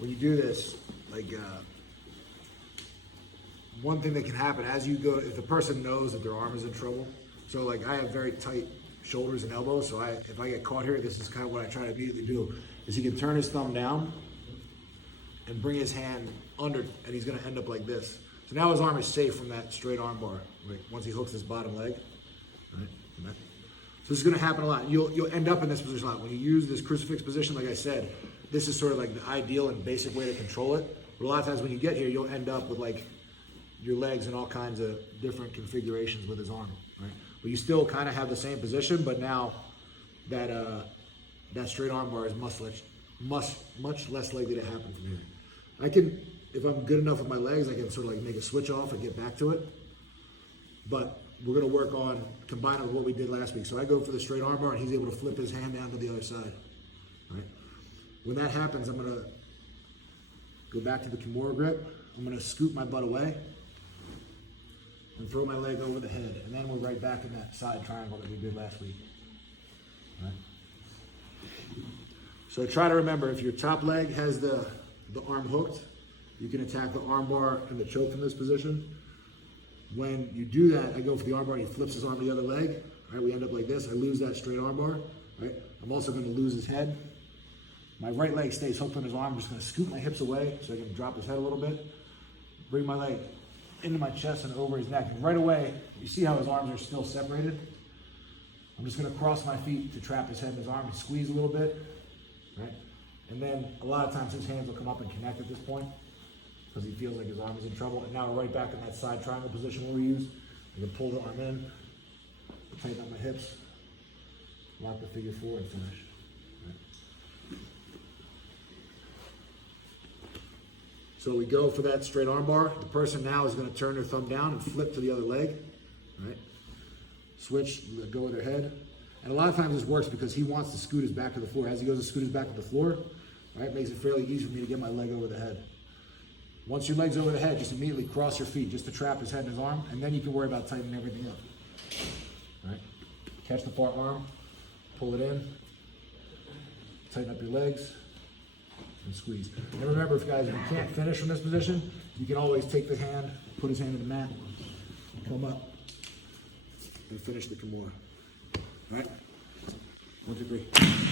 when you do this, like one thing that can happen as you go, if the person knows that their arm is in trouble, so like I have very tight shoulders and elbows, so if I get caught here, this is kind of what I try to immediately do, is he can turn his thumb down and bring his hand under, and he's gonna end up like this. So now his arm is safe from that straight arm bar, right? Once he hooks his bottom leg, right? So this is gonna happen a lot. You'll end up in this position a lot. When you use this crucifix position, like I said, this is sort of like the ideal and basic way to control it. But a lot of times when you get here, you'll end up with like your legs in all kinds of different configurations with his arm, right? But you still kind of have the same position, but now that that straight arm bar is much less likely to happen from here. I can, if I'm good enough with my legs, I can sort of like make a switch off and get back to it. But we're gonna work on combining with what we did last week. So I go for the straight arm bar and he's able to flip his hand down to the other side, right? When that happens, I'm gonna go back to the Kimura grip. I'm gonna scoot my butt away and throw my leg over the head. And then we're right back in that side triangle that we did last week, right? So try to remember, if your top leg has the arm hooked, you can attack the arm bar and the choke from this position. When you do that, I go for the arm bar and he flips his arm to the other leg. Right, we end up like this. I lose that straight arm bar. Right, I'm also going to lose his head. My right leg stays hooked on his arm. I'm just going to scoot my hips away so I can drop his head a little bit. Bring my leg into my chest and over his neck. And right away, you see how his arms are still separated? I'm just going to cross my feet to trap his head in his arm and squeeze a little bit. Right, and then a lot of times his hands will come up and connect at this point, because he feels like his arm is in trouble. And now we're right back in that side triangle position where we use. I can pull the arm in, tighten up my hips, lock the figure four, and finish. Right. So we go for that straight arm bar. The person now is going to turn their thumb down and flip to the other leg. Right. Switch, let go of their head. And a lot of times this works because he wants to scoot his back to the floor. As he goes to scoot his back to the floor, right, it makes it fairly easy for me to get my leg over the head. Once your leg's over the head, just immediately cross your feet just to trap his head in his arm, and then you can worry about tightening everything up. Right? Catch the far arm, pull it in, tighten up your legs, and squeeze. And remember, guys, if you can't finish from this position, you can always take the hand, put his hand in the mat, come up, and finish the Kimura. All right? 1, 2, 3.